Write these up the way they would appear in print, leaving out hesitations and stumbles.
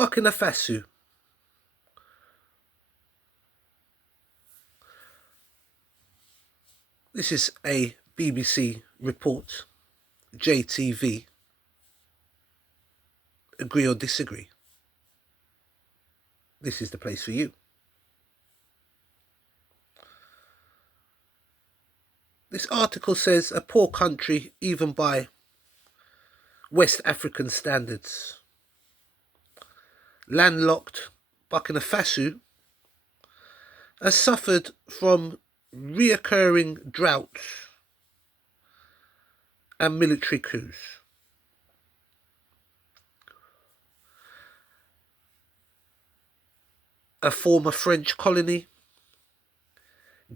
Burkina Faso. This is a BBC report. JTV. Agree or disagree? This is the place for you. This article says a poor country even by West African standards. Landlocked Burkina Faso has suffered from reoccurring droughts and military coups. A former French colony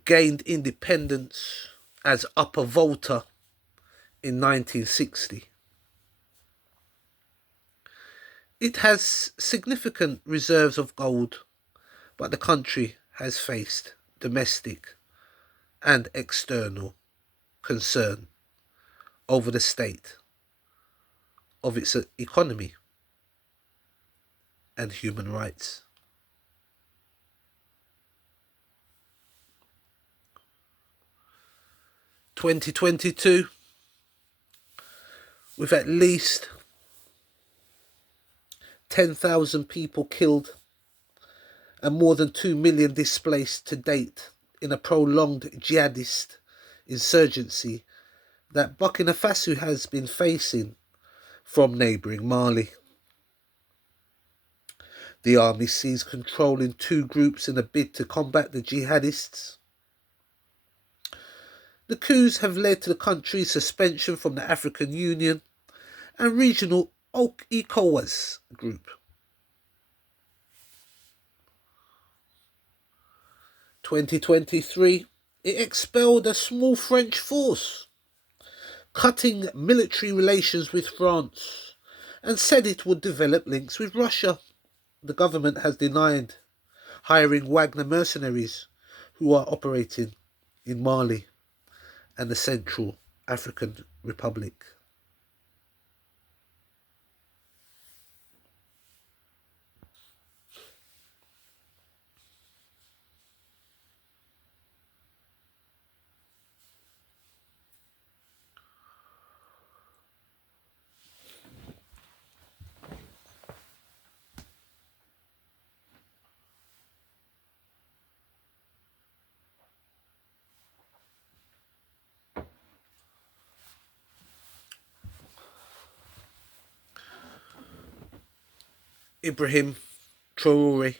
gained independence as Upper Volta in 1960. It has significant reserves of gold, but the country has faced domestic and external concern over the state of its economy and human rights. In 2022, with at least 10,000 people killed and more than 2 million displaced to date in a prolonged jihadist insurgency that Burkina Faso has been facing from neighbouring Mali. The army seized control in 2 groups in a bid to combat the jihadists. The coups have led to the country's suspension from the African Union and regional ECOWAS group. 2023, it expelled a small French force, cutting military relations with France, and said it would develop links with Russia. The government has denied hiring Wagner mercenaries who are operating in Mali and the Central African Republic. Ibrahim Traoré.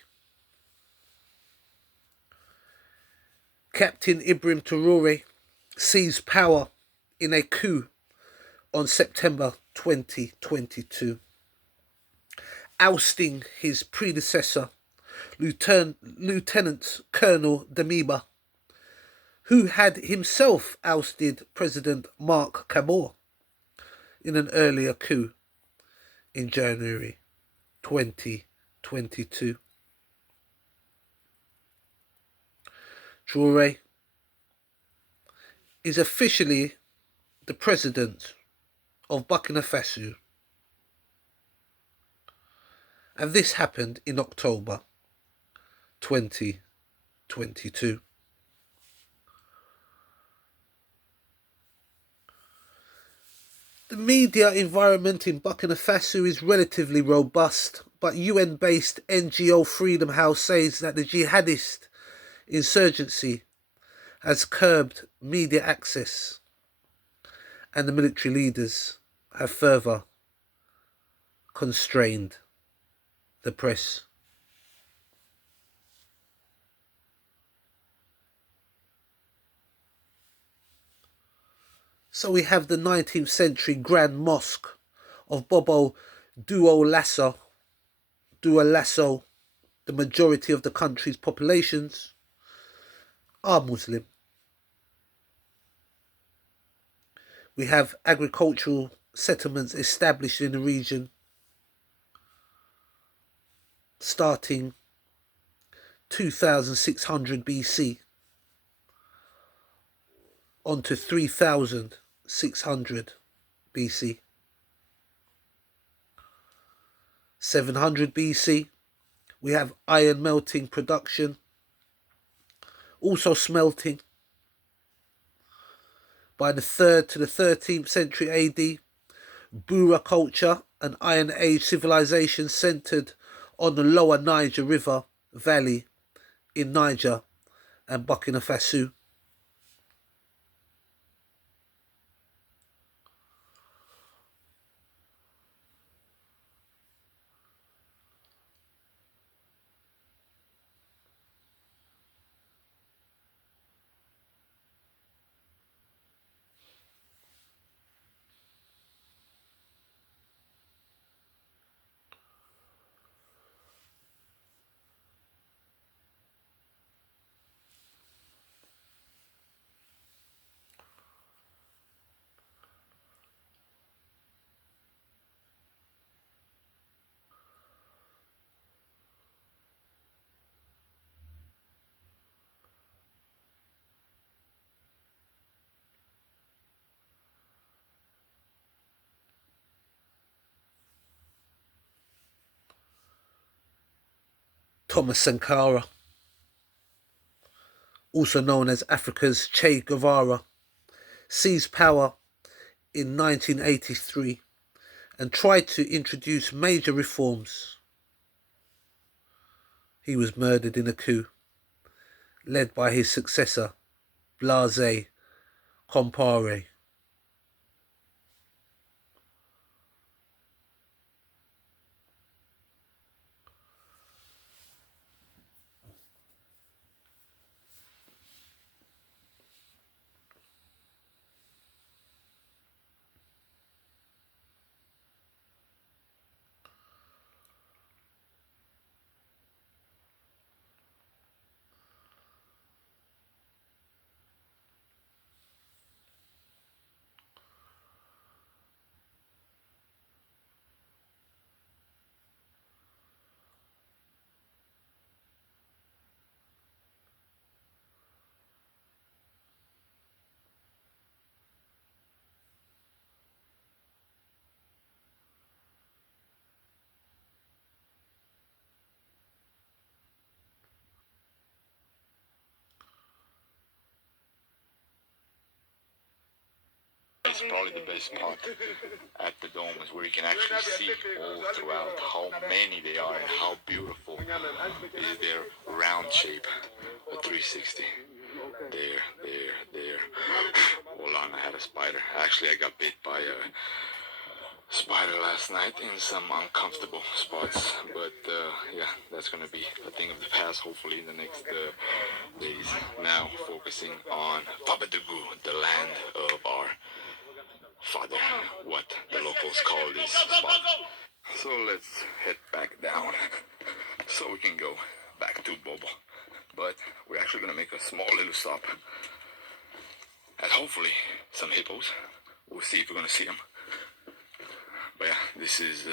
Captain Ibrahim Traoré seized power in a coup on September 2022, ousting his predecessor, Lieutenant Colonel Damiba, who had himself ousted President Marc Kabore in an earlier coup in January 2022. Traoré is officially the president of Burkina Faso, and this happened in October 2022. The media environment in Burkina Faso is relatively robust, but UN-based NGO Freedom House says that the jihadist insurgency has curbed media access and the military leaders have further constrained the press. So we have the 19th century Grand Mosque of Bobo Dioulasso. The majority of the country's populations are Muslim. We have agricultural settlements established in the region starting 2600 BC onto 3600 BC. 700 BC, we have iron melting production, also smelting. By the 3rd to the 13th century AD, Bura culture, an Iron Age civilization centered on the lower Niger River valley in Niger and Burkina Faso. Thomas Sankara, also known as Africa's Che Guevara, seized power in 1983 and tried to introduce major reforms. He was murdered in a coup led by his successor, Blaise Compaoré. It's probably the best part at the dome is where you can actually see all throughout how many they are and how beautiful is their round shape, a 360. There. Hold on, I had a spider. Actually, I got bit by a spider last night in some uncomfortable spots, but yeah, that's gonna be a thing of the past hopefully in the next days. Now focusing on Fabadugu, the land of our father, what the locals call this spot. So let's head back down so we can go back to Bobo, but we're actually gonna make a small little stop at hopefully some hippos. We'll see if we're gonna see them. But yeah, this is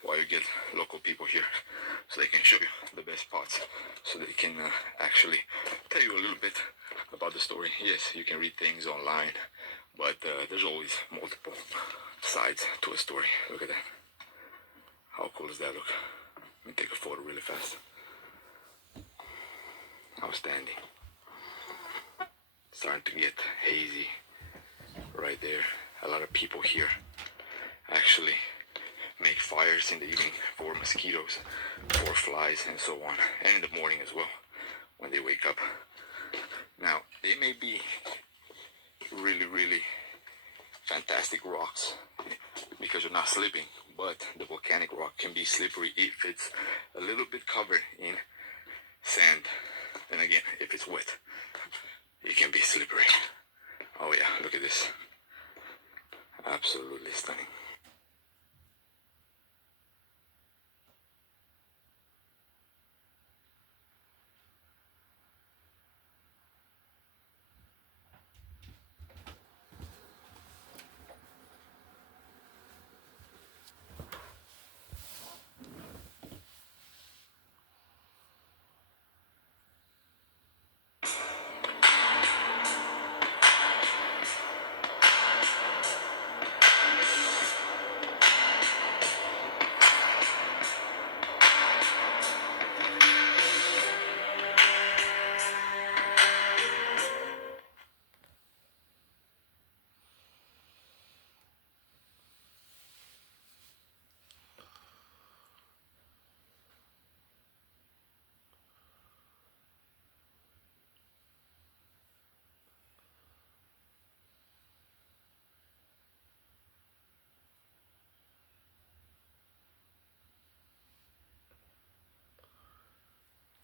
why you get local people here, so they can show you the best parts, so they can actually tell you a little bit about the story. Yes, you can read things online, but there's always multiple sides to a story. Look at that. How cool does that look? Let me take a photo really fast. Outstanding. Starting to get hazy right there. A lot of people here actually make fires in the evening for mosquitoes, for flies, and so on, and in the morning as well when they wake up. Now, they may be really fantastic rocks because you're not slipping, but the volcanic rock can be slippery if it's a little bit covered in sand. And again, if it's wet, it can be slippery. Oh yeah, look at this. Absolutely stunning.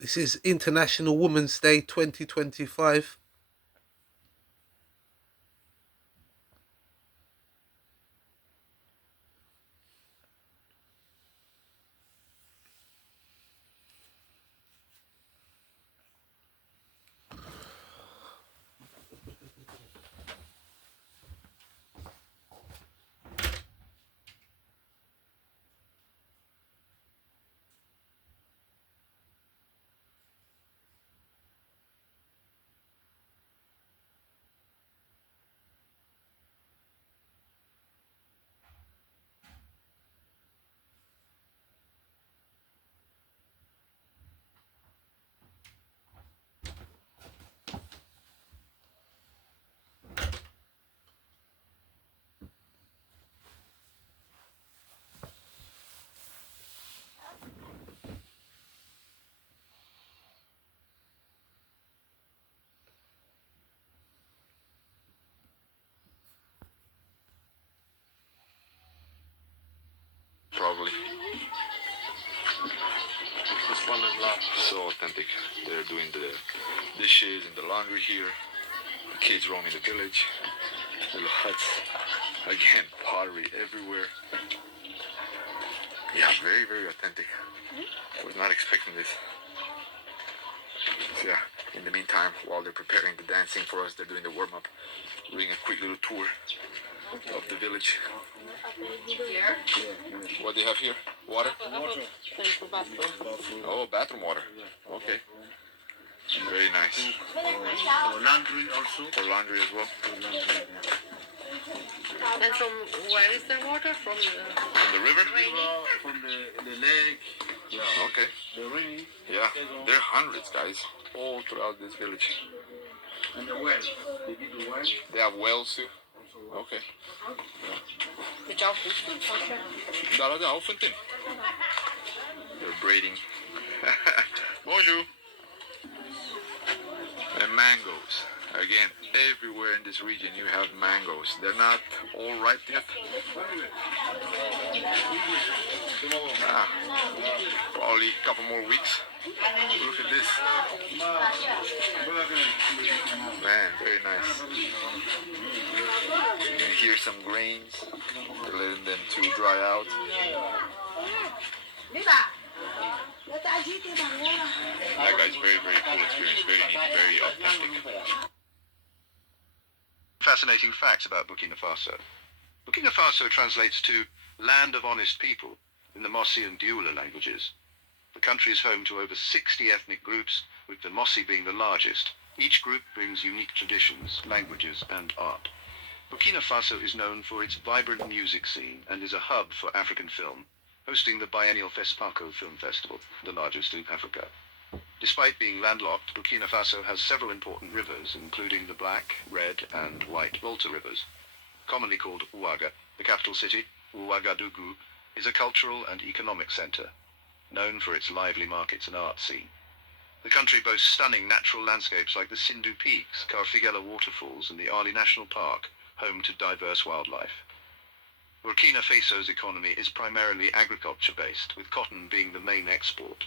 This is International Women's Day 2025. Probably. So authentic. They're doing the dishes and the laundry here. The kids roaming the village. Little huts. Again, pottery everywhere. Yeah, very, very authentic. I was not expecting this. So yeah, in the meantime, while they're preparing the dancing for us, they're doing the warm-up. Doing a quick little tour of the village. Here? What do you have here? Water? Oh, bathroom water. Okay. Very nice. For laundry also. For laundry as well. And from where is the water? From the river? From the lake. Yeah. Okay. The rain. Yeah. There are hundreds, guys, all throughout this village. And the well. They did the well. They have wells too. Okay. the job is okay. They're braiding. Bonjour. And mangoes. Again, everywhere in this region you have mangoes. They're not all ripe yet. Probably a couple more weeks. Look at this. Man, very nice. And here's some grains. They're letting them to dry out. That guy's very, very cool experience. Very neat, very authentic. Fascinating facts about Burkina Faso. Burkina Faso translates to land of honest people in the Mossi and Dioula languages. The country is home to over 60 ethnic groups, with the Mossi being the largest. Each group brings unique traditions, languages, and art. Burkina Faso is known for its vibrant music scene and is a hub for African film, hosting the biennial FESPACO Film Festival, the largest in Africa. Despite being landlocked, Burkina Faso has several important rivers, including the Black, Red, and White Volta rivers. Commonly called Ouaga, the capital city, Ouagadougou, is a cultural and economic center, known for its lively markets and art scene. The country boasts stunning natural landscapes like the Sindou Peaks, Karfigela waterfalls, and the Ali National Park, home to diverse wildlife. Burkina Faso's economy is primarily agriculture-based, with cotton being the main export.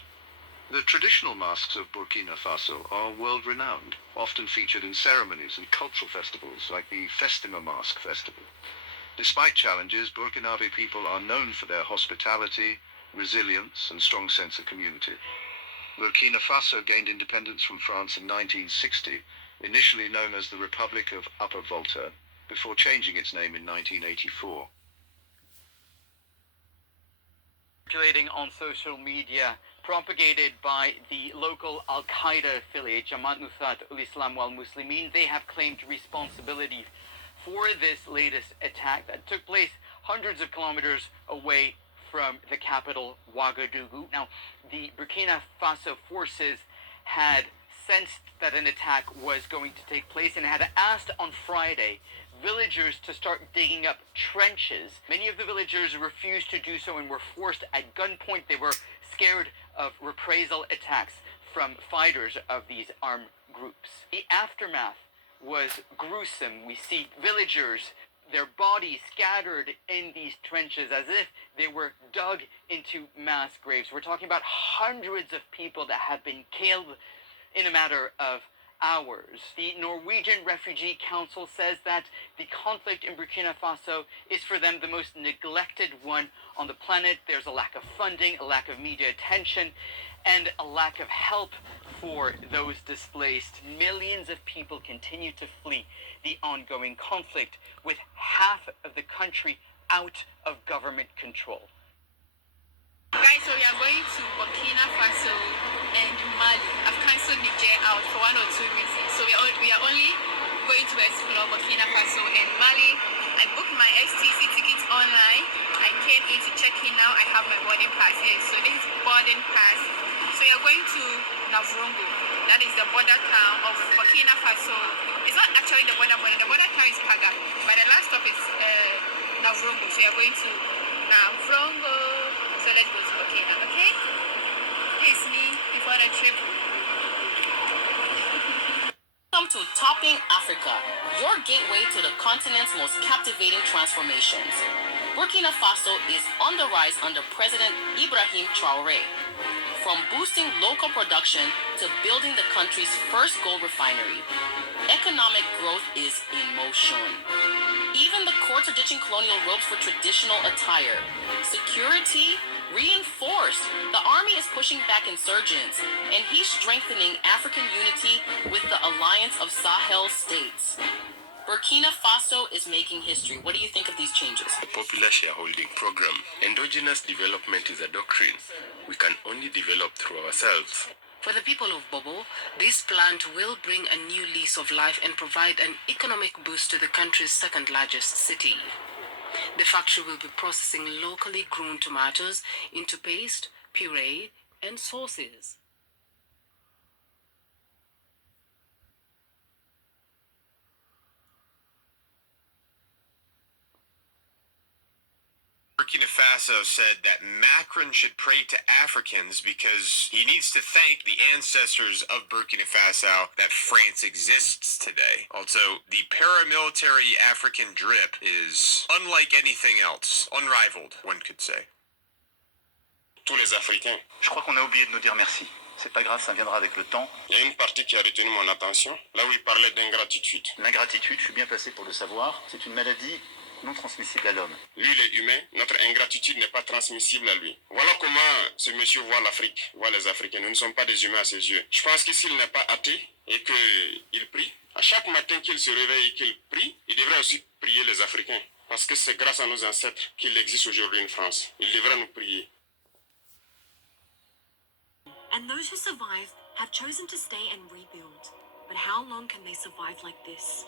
The traditional masks of Burkina Faso are world-renowned, often featured in ceremonies and cultural festivals like the Festima Mask Festival. Despite challenges, Burkinabe people are known for their hospitality, resilience, and strong sense of community. Burkina Faso gained independence from France in 1960, initially known as the Republic of Upper Volta, before changing its name in 1984. Circulating on social media, propagated by the local Al-Qaeda affiliate, Jamaat Nusrat ul-Islam wal-Muslimin. They have claimed responsibility for this latest attack that took place hundreds of kilometers away from the capital, Ouagadougou. Now, the Burkina Faso forces had sensed that an attack was going to take place and had asked on Friday villagers to start digging up trenches. Many of the villagers refused to do so and were forced at gunpoint. They were scared of reprisal attacks from fighters of these armed groups. The aftermath was gruesome. We see villagers their bodies scattered in these trenches as if they were dug into mass graves. We're talking about hundreds of people that have been killed in a matter of hours. The Norwegian Refugee Council says that the conflict in Burkina Faso is for them the most neglected one on the planet. There's a lack of funding, a lack of media attention, and a lack of help for those displaced. Millions of people continue to flee the ongoing conflict, with half of the country out of government control. Guys, so we are going to Burkina Faso and Mali. I've cancelled Niger out for 1 or 2 reasons. So we are only going to explore Burkina Faso and Mali. I booked my STC tickets online. I came in to check in now. I have my boarding pass here. So this is boarding pass. So we are going to Navrongo. That is the border town of Burkina Faso. It's not actually the border town is Paga. But the last stop is Navrongo. So we are going to Navrongo. So let's go to Burkina, okay? Here's me before the trip. Welcome to Topping Africa, your gateway to the continent's most captivating transformations. Burkina Faso is on the rise under President Ibrahim Traoré. From boosting local production to building the country's first gold refinery, economic growth is in motion. Even the courts are ditching colonial robes for traditional attire. Security reinforced. The army is pushing back insurgents, and he's strengthening African unity with the alliance of Sahel states. Burkina Faso is making history. What do you think of these changes? The Popular Shareholding Program. Endogenous development is a doctrine. We can only develop through ourselves. For the people of Bobo, this plant will bring a new lease of life and provide an economic boost to the country's second largest city. The factory will be processing locally grown tomatoes into paste, puree, and sauces. Burkina Faso said that Macron should pray to Africans because he needs to thank the ancestors of Burkina Faso that France exists today. Also, the paramilitary African drip is unlike anything else, unrivaled, one could say. Tous les Africains. Je crois qu'on a oublié de nous dire merci. C'est pas grave, ça viendra avec le temps. Il y a une partie qui a retenu mon attention, là où il parlait d'ingratitude. L'ingratitude, je suis bien placé pour le savoir, c'est une maladie non transmissible à l'homme. Lui, il est humain, notre ingratitude n'est pas transmissible à lui. Voilà comment ce monsieur voit l'Afrique, voit les Africains. Nous ne sommes pas des humains à ses yeux. Je pense que s'il n'est pas athée et qu'il prie, à chaque matin qu'il se réveille et qu'il prie, il devrait aussi prier les Africains. Parce que c'est grâce à nos ancêtres qu'il existe aujourd'hui une France. Il devrait nous prier. And those who survive have chosen to stay and rebuild. But how long can they survive like this?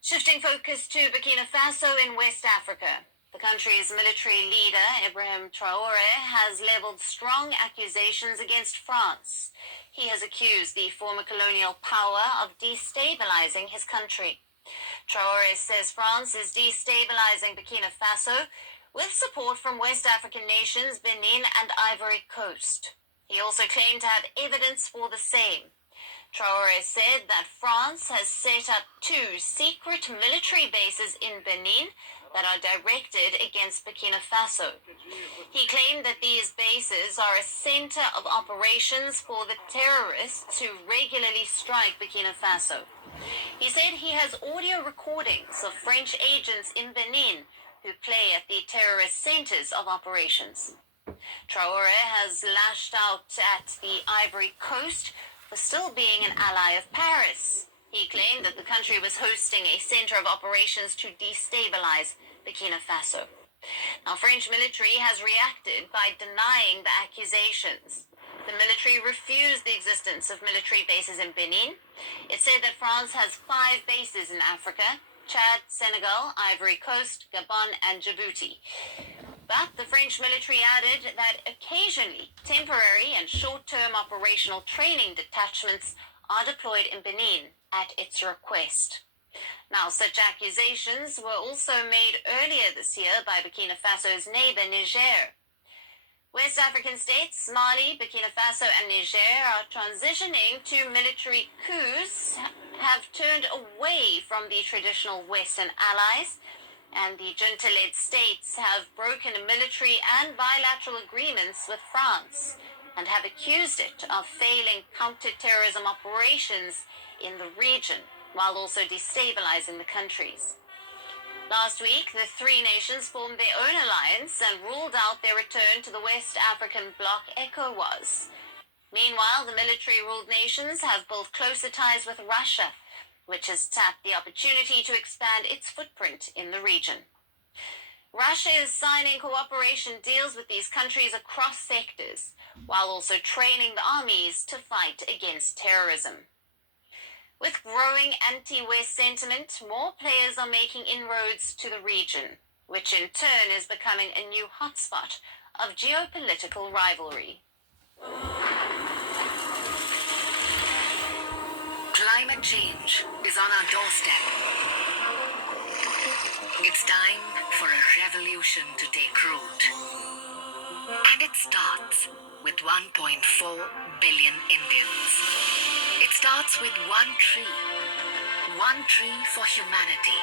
Shifting focus to Burkina Faso in West Africa. The country's military leader, Ibrahim Traoré, has leveled strong accusations against France. He has accused the former colonial power of destabilizing his country. Traoré says France is destabilizing Burkina Faso with support from West African nations Benin and Ivory Coast. He also claimed to have evidence for the same. Traoré said that France has set up 2 secret military bases in Benin that are directed against Burkina Faso. He claimed that these bases are a center of operations for the terrorists who regularly strike Burkina Faso. He said he has audio recordings of French agents in Benin who play at the terrorist centers of operations. Traoré has lashed out at the Ivory Coast for still being an ally of Paris. He claimed that the country was hosting a center of operations to destabilize Burkina Faso. Now, French military has reacted by denying the accusations. The military refused the existence of military bases in Benin. It said that France has 5 bases in Africa: Chad, Senegal, Ivory Coast, Gabon, and Djibouti. But the French military added that occasionally temporary and short-term operational training detachments are deployed in Benin at its request. Now, such accusations were also made earlier this year by Burkina Faso's neighbor, Niger. West African states, Mali, Burkina Faso, and Niger are transitioning to military coups, have turned away from the traditional Western allies, and the junta-led states have broken military and bilateral agreements with France and have accused it of failing counter-terrorism operations in the region, while also destabilizing the countries. Last week, the three nations formed their own alliance and ruled out their return to the West African bloc ECOWAS. Meanwhile, the military-ruled nations have built closer ties with Russia, which has tapped the opportunity to expand its footprint in the region. Russia is signing cooperation deals with these countries across sectors, while also training the armies to fight against terrorism. With growing anti-West sentiment, more players are making inroads to the region, which in turn is becoming a new hotspot of geopolitical rivalry. Climate change is on our doorstep. It's time for a revolution to take root. And it starts with 1.4 billion Indians. It starts with one tree for humanity,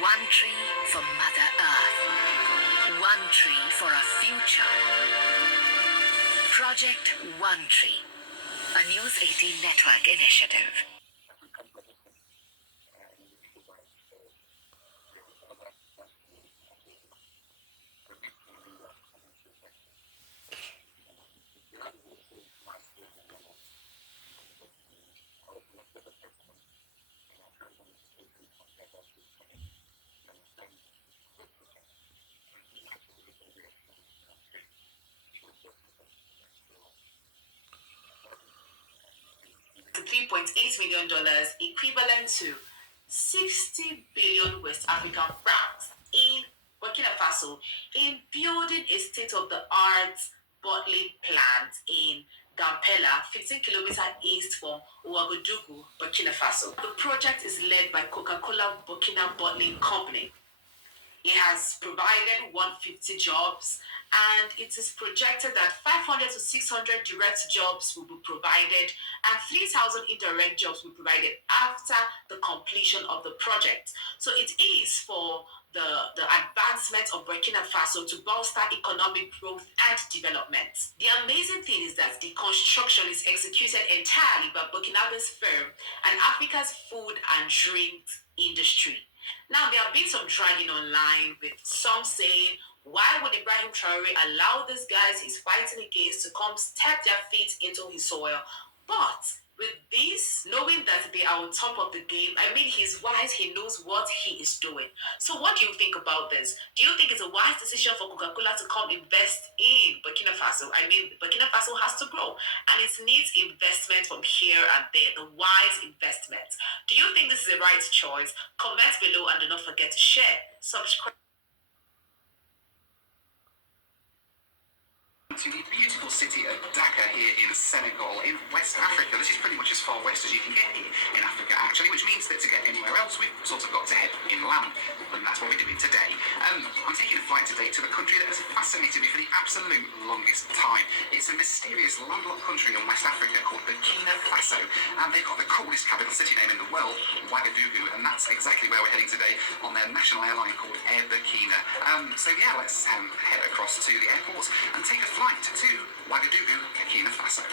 one tree for Mother Earth, one tree for a future. Project One Tree, a News 18 network initiative. $3.8 million, equivalent to 60 billion West African francs in Burkina Faso, in building a state-of-the-art bottling plant in Gampela, 15 kilometers east from Ouagadougou, Burkina Faso. The project is led by Coca-Cola Burkina Bottling Company. It has provided 150 jobs, and it is projected that 500 to 600 direct jobs will be provided and 3,000 indirect jobs will be provided after the completion of the project. So it is for the advancement of Burkina Faso to bolster economic growth and development. The amazing thing is that the construction is executed entirely by Burkinabe's firm and Africa's food and drink industry. Now, there have been some dragging online with some saying, why would Ibrahim Traoré allow these guys he's fighting against to come step their feet into his soil? But with this, knowing that they are on top of the game, I mean, he's wise, he knows what he is doing. So what do you think about this? Do you think it's a wise decision for Coca-Cola to come invest in Burkina Faso? I mean, Burkina Faso has to grow, and it needs investment from here and there, the wise investment. Do you think this is the right choice? Comment below and do not forget to share, subscribe. To the beautiful city of Dakar here in Senegal, in West Africa. This is pretty much as far west as you can get here in Africa, actually, which means that to get anywhere else, we've sort of got to head inland, and that's what we're doing today. I'm taking a flight today to the country that has fascinated me for the absolute longest time. It's a mysterious landlocked country in West Africa called Burkina Faso, and they've got the coolest capital city name in the world, Ouagadougou, and that's exactly where we're heading today on their national airline called Air Burkina. So yeah, let's head across to the airport and take a flight to Ouagadougou, Burkina Faso.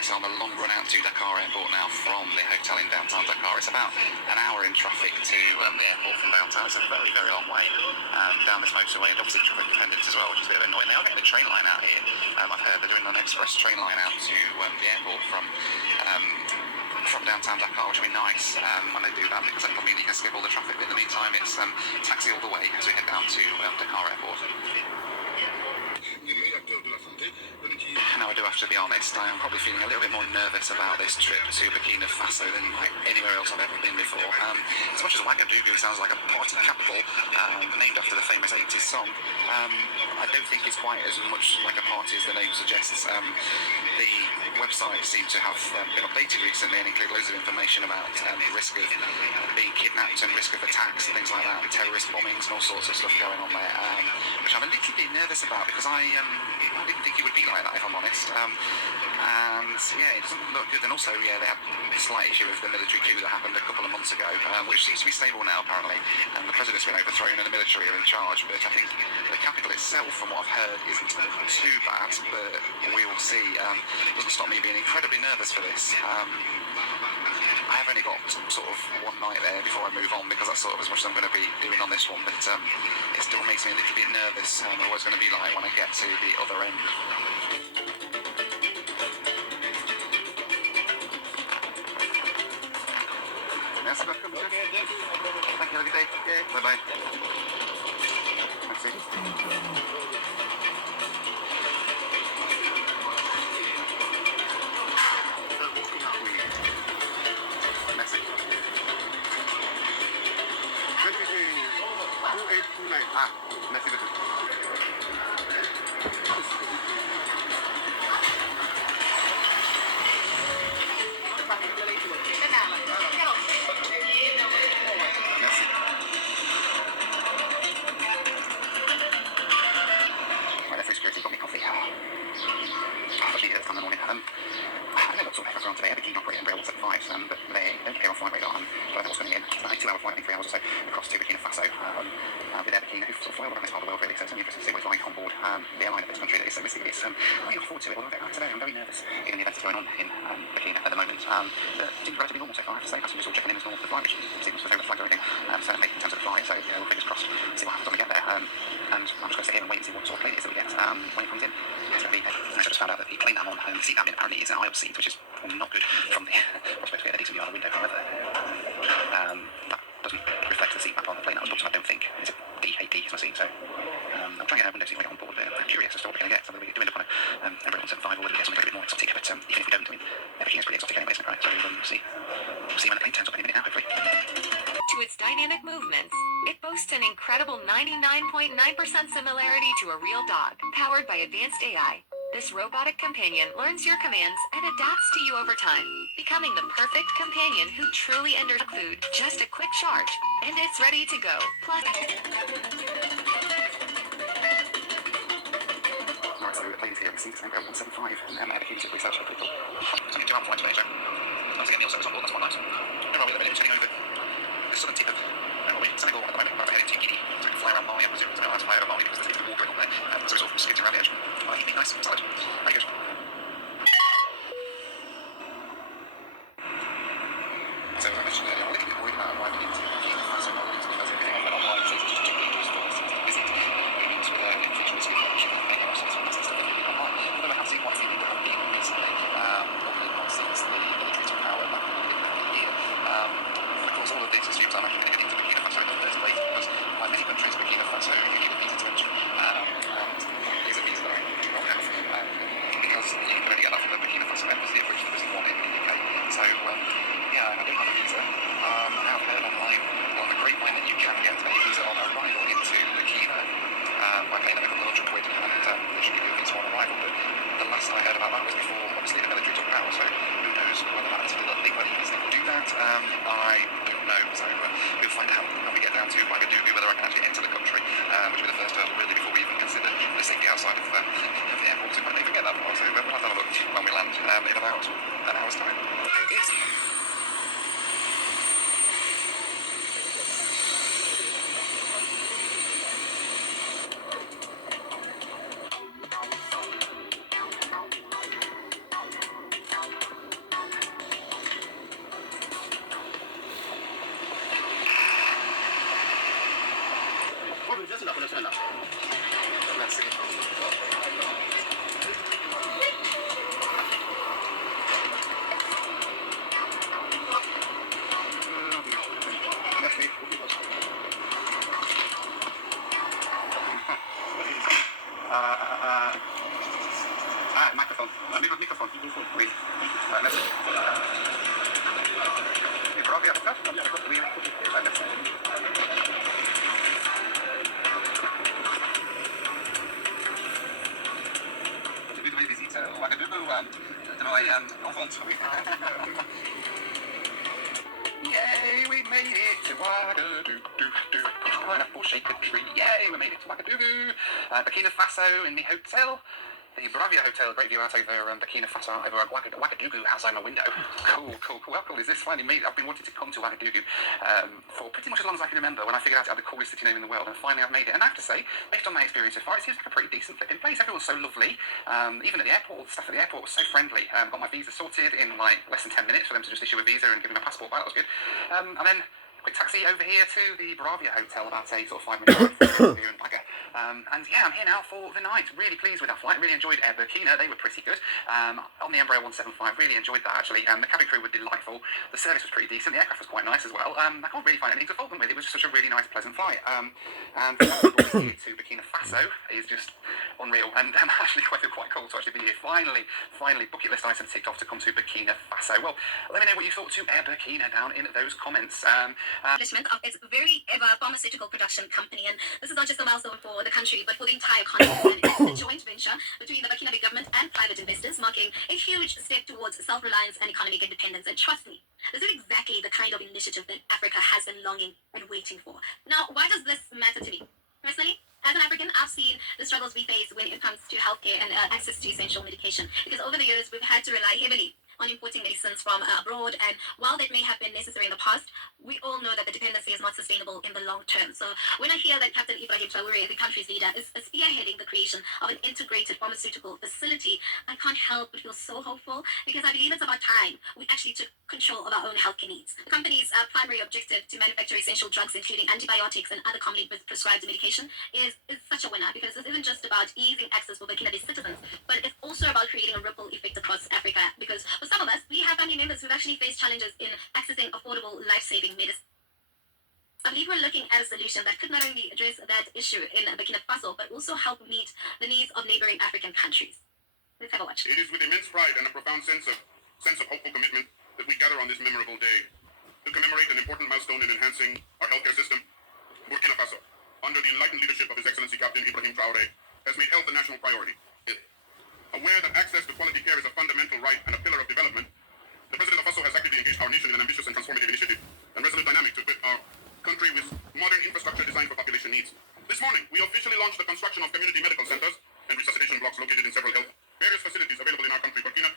So on the long run out to Dakar Airport now from the hotel in downtown Dakar. It's about an hour in traffic to the airport from downtown. It's a very, very long way down this motorway, and obviously traffic dependent as well, which is a bit annoying. They are getting a train line out here. I've heard they're doing an express train line out to the airport from downtown Dakar, which will be nice when they do that, because that'll mean you can skip all the traffic. But in the meantime, it's taxi all the way as we head down to Dakar Airport. Now, I do have to be honest, I am probably feeling a little bit more nervous about this trip to Burkina Faso than like anywhere else I've ever been before. As much as Ouagadougou sounds like a party capital, named after the famous 80s song, I don't think it's quite as much like a party as the name suggests. The website seems to have been updated recently and include loads of information about the risk of being kidnapped and risk of attacks and things like that, and terrorist bombings and all sorts of stuff going on there, which I'm a little bit nervous about because I didn't think it would be like that, if I'm honest. And yeah, it doesn't look good. And also, yeah, they had a slight issue with the military coup that happened a couple of months ago, which seems to be stable now, apparently. And the president's been overthrown and the military are in charge. But I think the capital itself, from what I've heard, isn't too bad. But we will see. It doesn't stop me being incredibly nervous for this. I have only got sort of one night there before I move on because that's sort of as much as I'm going to be doing on this one. But it still makes me a little bit nervous. What it's going to be like when I get to the other end. Yes, welcome. Thank you. Have a good day. Bye bye. Merci. Merci. 2829. Ah, merci beaucoup. Security got me coffee. Actually, it's 10 in the morning. I don't know what sort of heckles are on today. I had a keen operator in Braille 175, but they don't appear on flight radar. I don't know what's going in. It's an 2-hour flight, I think 3 hours or so, across to Burkina Faso. With Air Burkina, who sort of fly all around this part of the world, really. So it's only interesting to see what's like on board the airline of this country that is so risky. I'm really looking forward to it. Although today I'm very nervous given the events going on in Burkina at the moment. It seems relatively normal so far, I have to say. Passengers all checking in as normal for the flight, which seems to favour the flag or anything. Certainly in terms of the flight, so yeah, we'll fingers crossed, see what happens when we get there. And I'm just going to sit here and wait and see what sort of plane it is that we get when it comes in. It's going to be, I just found out that the plane I'm on, the seat I'm in apparently is an aisle seat, which is not good from the prospect of getting a decent view out the window. However, that doesn't reflect the seat back on the plane that was booked, so I don't think it's a D8D is my seat. So I'm trying to get a window seat when I get on board, but I'm curious as to what we're going to get. So whether we do end up on a Embraer 175 or whether we get something a bit more exotic. But even if we don't, I mean, everything is pretty exotic anyway, so we'll see. We'll see when the plane turns up any minute now, hopefully. To its dynamic movements, it boasts an incredible 99.9% similarity to a real dog. Powered by advanced AI, this robotic companion learns your commands and adapts to you over time, becoming the perfect companion who truly understands food. Just a quick charge, and it's ready to go. Plus... Right, so the plane's here. It's Embraer 175, and I had a huge research for people. It's only a 2-hour flight today, so once I get meal service on board, that's quite nice. Where are we at the minute? Turning over the southern tip of Senegal at the moment. We're heading to Guinea, so we can fly around Mali. I presume it's about to fly over Mali because there's a bit of war going on there. So it's all skids around the edge. Evening, nice salad. Very good. So as I mentioned earlier, I'm a little bit worried about arriving into Burkina Faso because everything I've got online says it's just too dangerous for us to visit. It means with infections and stuff that we've been online. Although I have seen quite a few people have been recently, although not since the military took power back in the beginning of the year. Of course, all of this assumes I'm actually heading to Burkina Faso in the first place because like many countries, Burkina Faso you need a visa to enter. And it is a visa that I do not have because you can only get that from the Burkina Faso embassy, of which there isn't one in the UK. So yeah, I don't have a visa. I have heard online on the grapevine that you can get a visa on arrival into Burkina by paying them £100 and they should give you a visa on arrival. But the last I heard about that was before obviously the military took power, so who knows whether that's still a thing, whether you can still do that. I don't know, so we'll find out when we get down to Ouagadougou whether I can actually enter the country, which will be the first hurdle really before we even consider the safety outside of the airport. So we might even get that far, so we'll have to have a look when we land in about an hour's time. Merci. Oui. Merci. Ibrahim, oui. Merci. Au début de mes visites au Ouagadougou, de my enfance, oui. Yay, we made it to Ouagadougou. Pineapple shaker tree. Yay, we made it to Ouagadougou. Burkina Faso in the hotel. The Bravia Hotel, great view out over Burkina Faso, over Ouagadougou outside my window. Cool. How cool is this? Finally made it. I've been wanting to come to Ouagadougou for pretty much as long as I can remember, when I figured out it had the coolest city name in the world, and finally I've made it. And I have to say, based on my experience so far, it seems like a pretty decent flipping place. Everyone's so lovely. Even at the airport, the staff at the airport was so friendly. Got my visa sorted in like less than 10 minutes for them to just issue a visa and give me my passport back. That was good. And then quick taxi over here to the Bravia Hotel, about a sort of 5 minutes here in Baga. And yeah, I'm here now for the night. Really pleased with that flight. Really enjoyed Air Burkina. They were pretty good. On the Embraer 175, really enjoyed that actually. The cabin crew were delightful. The service was pretty decent. The aircraft was quite nice as well. I can't really find anything to fault them with. It was just such a really nice, pleasant flight. And here to Burkina Faso is just unreal. And I'm actually quite cool to actually be here. Finally, bucket list item ticked off to come to Burkina Faso. Well, let me know what you thought to Air Burkina down in those comments. Establishment of its very ever pharmaceutical production company, and this is not just a milestone for the country but for the entire continent. It's a joint venture between the Burkinabe government and private investors, marking a huge step towards self-reliance and economic independence. And trust me, this is exactly the kind of initiative that Africa has been longing and waiting for. Now, why does this matter to me? Personally, as an African, I've seen the struggles we face when it comes to healthcare and access to essential medication, because over the years we've had to rely heavily on importing medicines from abroad, and while that may have been necessary in the past, we all know that the dependency is not sustainable in the long term. So when I hear that Captain Ibrahim Traoré, the country's leader, is spearheading the creation of an integrated pharmaceutical facility, I can't help but feel so hopeful, because I believe it's about time we actually took control of our own healthcare needs. The company's primary objective to manufacture essential drugs, including antibiotics and other commonly prescribed medication, is such a winner, because this isn't just about easing access for Burkinabe citizens, but it's also about creating a ripple effect across Africa, because for some of us, we have family members who've actually faced challenges in accessing affordable, life-saving medicine. I believe we're looking at a solution that could not only address that issue in Burkina Faso, but also help meet the needs of neighboring African countries. Let's have a watch. It is with immense pride and a profound sense of hopeful commitment that we gather on this memorable day to commemorate an important milestone in enhancing our healthcare system. Burkina Faso, under the enlightened leadership of His Excellency Captain Ibrahim Traoré, has made health a national priority. Aware that access to quality care is a fundamental right and a pillar of development, the President of Faso has actively engaged our nation in an ambitious and transformative initiative and resolute dynamic to equip our country with modern infrastructure designed for population needs. This morning, we officially launched the construction of community medical centers and resuscitation blocks located in several various facilities available in our country. Burkina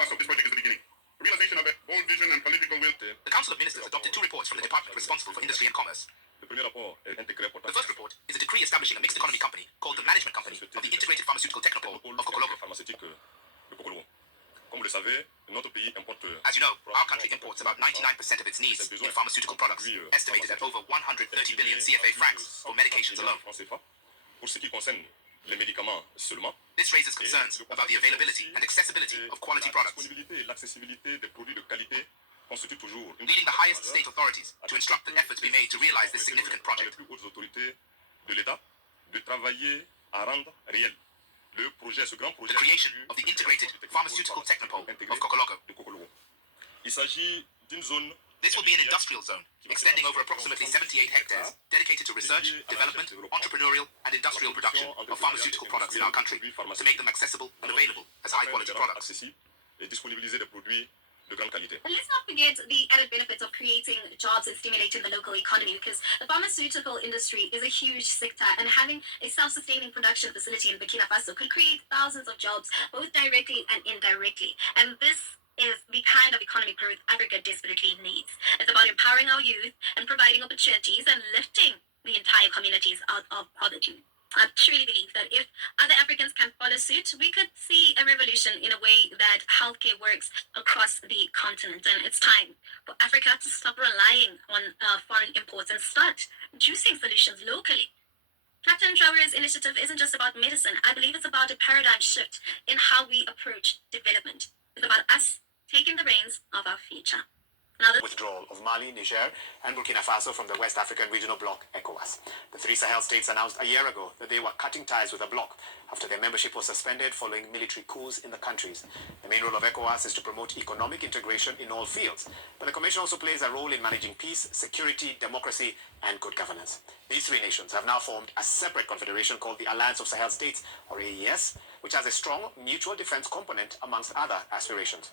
Faso, this project is the beginning. Realization of a bold vision and political will. The Council of Ministers adopted 2 reports from the department responsible for industry and commerce. The first report is a decree establishing a mixed economy company called the Management Company of the Integrated Pharmaceutical Technopole of Kokologo. As you know, our country imports about 99% of its needs in pharmaceutical products, estimated at over 130 billion CFA francs for medications alone. This raises concerns about the availability and accessibility of quality products, leading the highest state authorities to instruct that efforts be made to realize this significant project. The creation of the Integrated Pharmaceutical Technopole of Kokologo. This will be an industrial zone, extending over approximately 78 hectares, dedicated to research, development, entrepreneurial, and industrial production of pharmaceutical products in our country, to make them accessible and available as high-quality products. And let's not forget the added benefits of creating jobs and stimulating the local economy, because the pharmaceutical industry is a huge sector, and having a self-sustaining production facility in Burkina Faso could create thousands of jobs, both directly and indirectly. And this is the kind of economic growth Africa desperately needs. It's about empowering our youth and providing opportunities and lifting the entire communities out of poverty. I truly believe that if other Africans can follow suit, we could see a revolution in a way that healthcare works across the continent. And it's time for Africa to stop relying on foreign imports and start producing solutions locally. Captain Traoré's initiative isn't just about medicine. I believe it's about a paradigm shift in how we approach development. It's about us taking the reins of our future. With withdrawal of Mali, Niger, and Burkina Faso from the West African Regional Bloc, ECOWAS. The three Sahel states announced a year ago that they were cutting ties with the bloc after their membership was suspended following military coups in the countries. The main role of ECOWAS is to promote economic integration in all fields, but the Commission also plays a role in managing peace, security, democracy, and good governance. These three nations have now formed a separate confederation called the Alliance of Sahel States, or AES, which has a strong mutual defense component amongst other aspirations.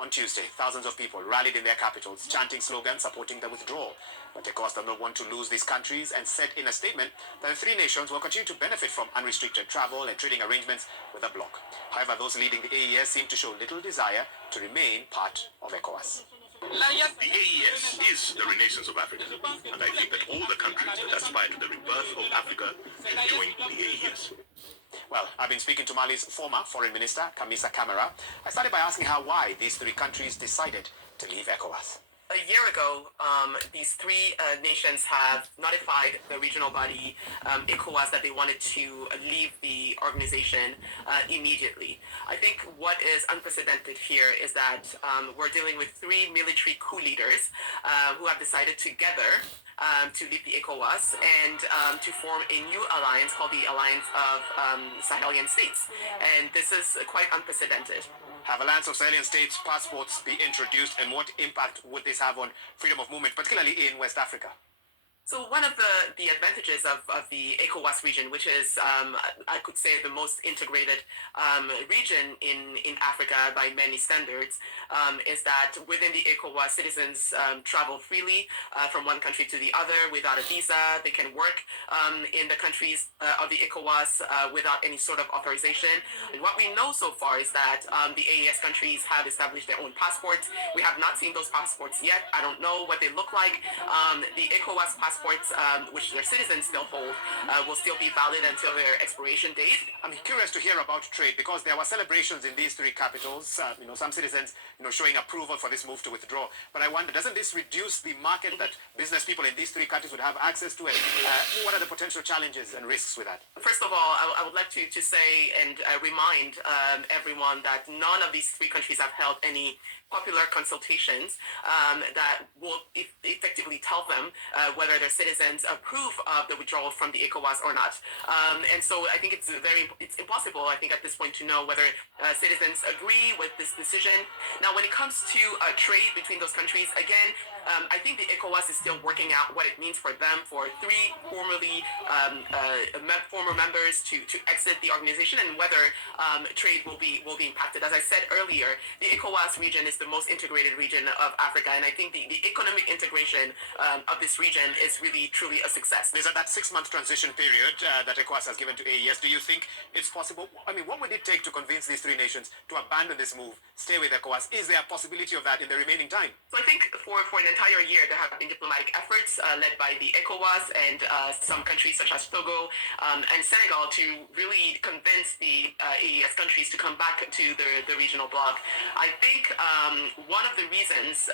On Tuesday, thousands of people rallied in their capitals, chanting slogans supporting the withdrawal. But ECOWAS does not want to lose these countries and said in a statement that the three nations will continue to benefit from unrestricted travel and trading arrangements with the bloc. However, those leading the AES seem to show little desire to remain part of ECOWAS. The AES is the renaissance of Africa, and I think that all the countries that aspire to the rebirth of Africa should join the AES. Well, I've been speaking to Mali's former foreign minister, Kamisa Kamara. I started by asking her why these three countries decided to leave ECOWAS. A year ago, these three nations have notified the regional body, ECOWAS, that they wanted to leave the organization immediately. I think what is unprecedented here is that we're dealing with three military coup leaders who have decided together to leave the ECOWAS and to form a new alliance called the Alliance of Sahelian States. And this is quite unprecedented. Have Alliance of Sahelian States passports be introduced, and what impact would this have on freedom of movement, particularly in West Africa? So one of the advantages of the ECOWAS region, which is, I could say, the most integrated region in Africa by many standards, is that within the ECOWAS, citizens travel freely from one country to the other without a visa. They can work in the countries of the ECOWAS without any sort of authorization. And what we know so far is that the AES countries have established their own passports. We have not seen those passports yet. I don't know what they look like. The ECOWAS passports, which their citizens still hold, will still be valid until their expiration date. I'm curious to hear about trade, because there were celebrations in these three capitals, some citizens showing approval for this move to withdraw. But I wonder, doesn't this reduce the market that business people in these three countries would have access to, and what are the potential challenges and risks with that? First of all, I would like to say and remind everyone that none of these three countries have held any popular consultations that will effectively tell them whether their citizens approve of the withdrawal from the ECOWAS or not. And so I think it's impossible, I think, at this point to know whether citizens agree with this decision. Now, when it comes to trade between those countries, again, I think the ECOWAS is still working out what it means for them, for three former members to exit the organization, and whether trade will be impacted. As I said earlier, the ECOWAS region is the most integrated region of Africa, and I think the economic integration of this region is really, truly a success. There's that 6-month transition period that ECOWAS has given to AES. Do you think it's possible? I mean, what would it take to convince these three nations to abandon this move, stay with ECOWAS? Is there a possibility of that in the remaining time? So I think for an entire year, there have been diplomatic efforts led by the ECOWAS and some countries such as Togo and Senegal to really convince the AES countries to come back to the regional bloc. I think one of the reasons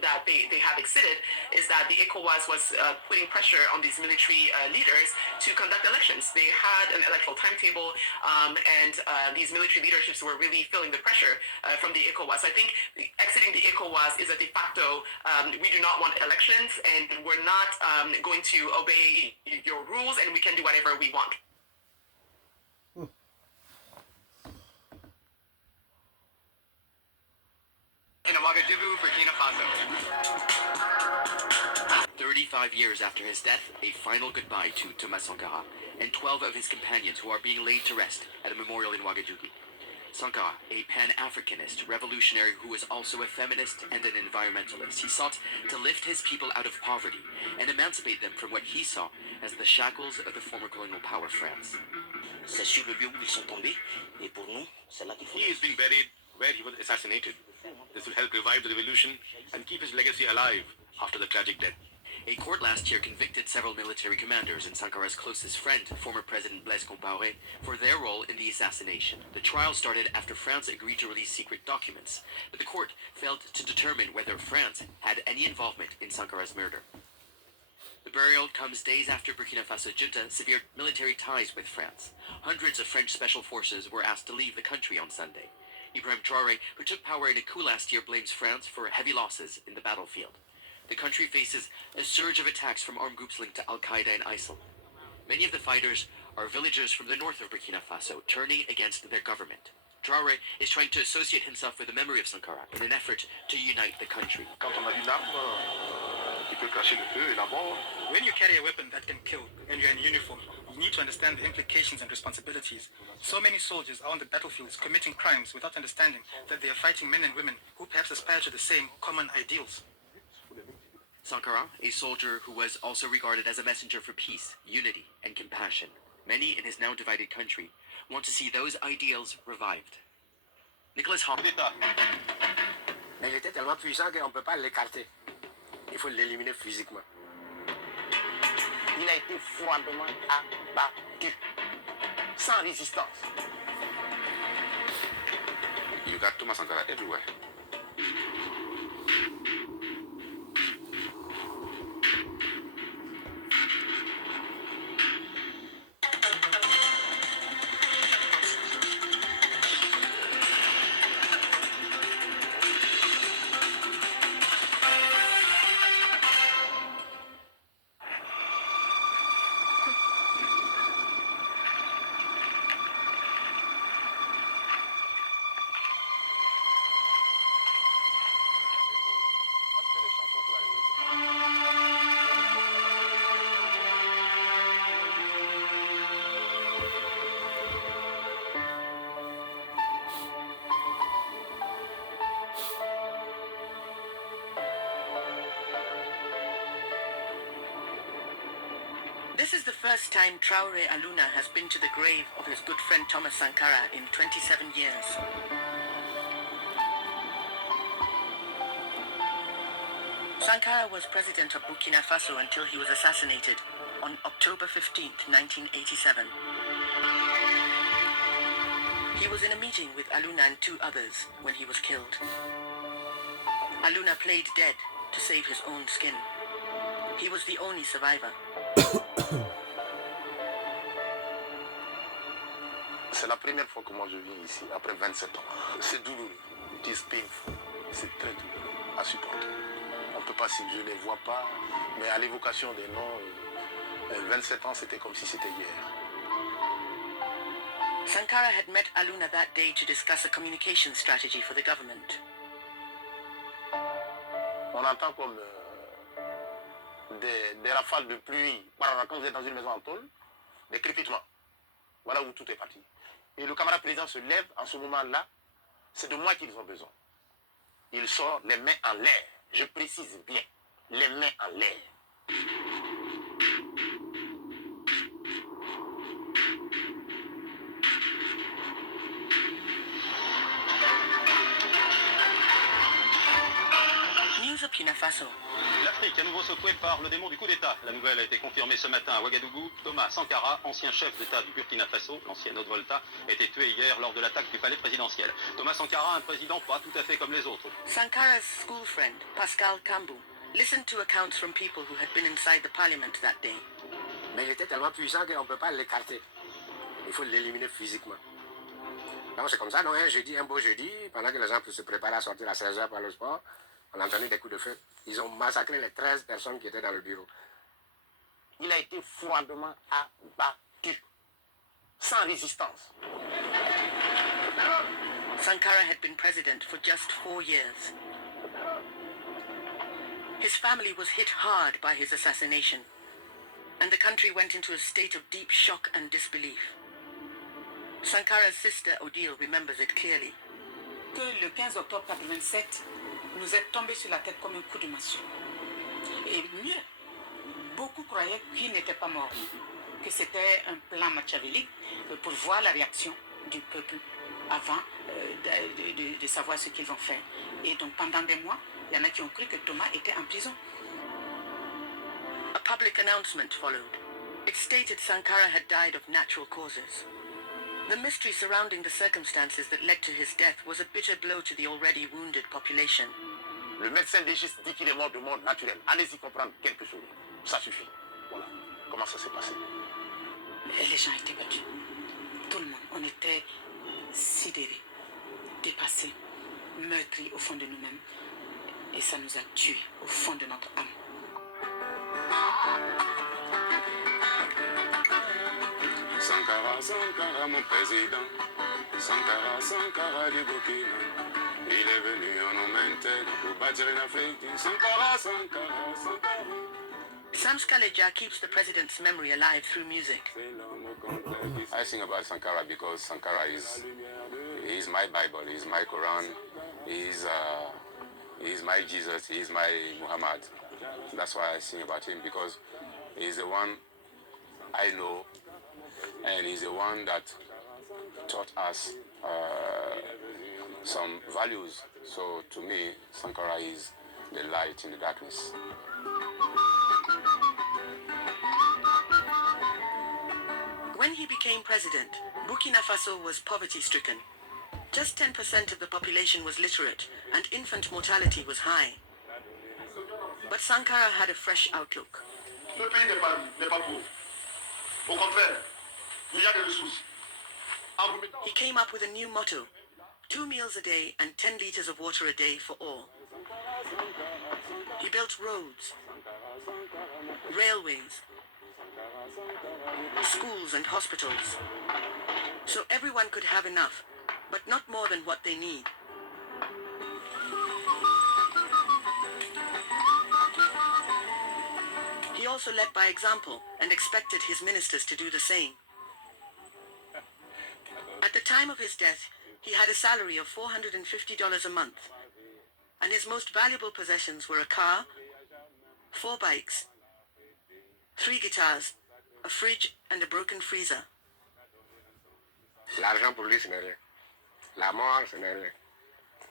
that they have exited is that the ECOWAS was putting pressure on these military leaders to conduct elections. They had an electoral timetable, and these military leaderships were really feeling the pressure from the ECOWAS. I think exiting the ECOWAS is a de facto, we do not want elections, and we're not going to obey your rules, and we can do whatever we want. In Ouagadougou, Burkina Faso. 35 years after his death, a final goodbye to Thomas Sankara and 12 of his companions who are being laid to rest at a memorial in Ouagadougou. Sankara, a Pan-Africanist revolutionary who was also a feminist and an environmentalist, he sought to lift his people out of poverty and emancipate them from what he saw as the shackles of the former colonial power France. He is being buried where he was assassinated. This will help revive the revolution and keep his legacy alive after the tragic death. A court last year convicted several military commanders and Sankara's closest friend, former President Blaise Compaoré, for their role in the assassination. The trial started after France agreed to release secret documents, but the court failed to determine whether France had any involvement in Sankara's murder. The burial comes days after Burkina Faso junta severed military ties with France. Hundreds of French special forces were asked to leave the country on Sunday. Ibrahim Traoré, who took power in a coup last year, blames France for heavy losses in the battlefield. The country faces a surge of attacks from armed groups linked to Al-Qaeda and ISIL. Many of the fighters are villagers from the north of Burkina Faso, turning against their government. Traoré is trying to associate himself with the memory of Sankara in an effort to unite the country. When you carry a weapon that can kill and you're in uniform, you need to understand the implications and responsibilities. So many soldiers are on the battlefields committing crimes without understanding that they are fighting men and women who perhaps aspire to the same common ideals. Sankara, a soldier who was also regarded as a messenger for peace, unity, and compassion. Many in his now divided country want to see those ideals revived. Nicholas Hall. Mais il était tellement puissant qu'on ne peut pas l'écarter. Il faut l'éliminer physiquement. Il a été froidement abattu, sans résistance. You got Thomas Sankara everywhere. This is the first time Traoré Aluna has been to the grave of his good friend Thomas Sankara in 27 years. Sankara was president of Burkina Faso until he was assassinated on October 15, 1987. He was in a meeting with Aluna and two others when he was killed. Aluna played dead to save his own skin. He was the only survivor. C'est la première fois que moi je viens ici, après 27 ans. C'est douloureux. It is painful. C'est très douloureux à supporter. On ne peut pas, si je ne les vois pas, mais à l'évocation des noms, 27 ans, c'était comme si c'était hier. Sankara had met Aluna that day to discuss a communication strategy for the government. On entend comme des rafales de pluie. Quand vous êtes dans une maison en tôle, des crépitements. Voilà où tout est parti. Et le camarade président se lève en ce moment-là. C'est de moi qu'ils ont besoin. Il sort les mains en l'air. Je précise bien, les mains en l'air. News of Burkina Faso. L'Afrique, à nouveau secouée par le démon du coup d'État. La nouvelle a été confirmée ce matin à Ouagadougou. Thomas Sankara, ancien chef d'État du Burkina Faso, l'ancienne Haute-Volta, était tué hier lors de l'attaque du palais présidentiel. Thomas Sankara, un président pas tout à fait comme les autres. Sankara's school friend, Pascal Kambu, listened to accounts from people who had been inside the parliament that day. Mais il était tellement puissant qu'on ne peut pas l'écarter. Il faut l'éliminer physiquement. Donc c'est comme ça, donc un beau jeudi, pendant que les gens se préparaient à sortir à 16h par le sport, on entendait des coups de feu. Ils ont massacré les 13 personnes qui étaient dans le bureau. Il a été froidement abattu, sans résistance. Sankara had been president for just 4 years. His family was hit hard by his assassination, and the country went into a state of deep shock and disbelief. Sankara's sister Odile remembers it clearly. Que le 15 octobre 87 nous est tombé sur la tête comme un coup de massue. Et mieux, beaucoup croyaient qu'il n'était pas mort, que c'était un plan machiavélique pour voir la réaction du peuple avant de savoir ce qu'ils vont faire. Et donc pendant des mois, il y en a qui ont cru que Thomas était en prison. A public announcement followed. It stated Sankara had died of natural causes. The mystery surrounding the circumstances that led to his death was a bitter blow to the already wounded population. Le médecin légiste dit qu'il est mort de mort naturelle. Allez-y comprendre quelque chose. Ça suffit. Voilà. Comment ça s'est passé? Les gens étaient battus. Tout le monde. On était sidérés. dépassés, meurtris au fond de nous-mêmes. Et ça nous a tués au fond de notre âme. Sankara, Sankara, mon président. Sankara, Sankara du Burkina. Il est venu en homme intègre pour bâtir une Afrique. Sankara, Sankara, Sankara. Sam Skaleja keeps the president's memory alive through music. I sing about Sankara because Sankara is my Bible, he's my Quran, he's my Jesus, he's my Muhammad. That's why I sing about him, because he's the one I know, and he's the one that taught us some values. So to me, Sankara is the light in the darkness. When he became president, Burkina Faso was poverty-stricken. Just 10% of the population was literate, and infant mortality was high. But Sankara had a fresh outlook. Le pays n'est pas pauvre. Au contraire, il y a des ressources. He came up with a new motto: 2 meals a day and 10 liters of water a day for all. He built roads, railways, schools and hospitals, so everyone could have enough, but not more than what they need. He also led by example and expected his ministers to do the same. At the time of his death, he had a salary of $450 a month, and his most valuable possessions were a car, 4 bikes, 3 guitars, a fridge, and a broken freezer. L'argent pour lui, ce n'est rien. La mort, ce n'est rien.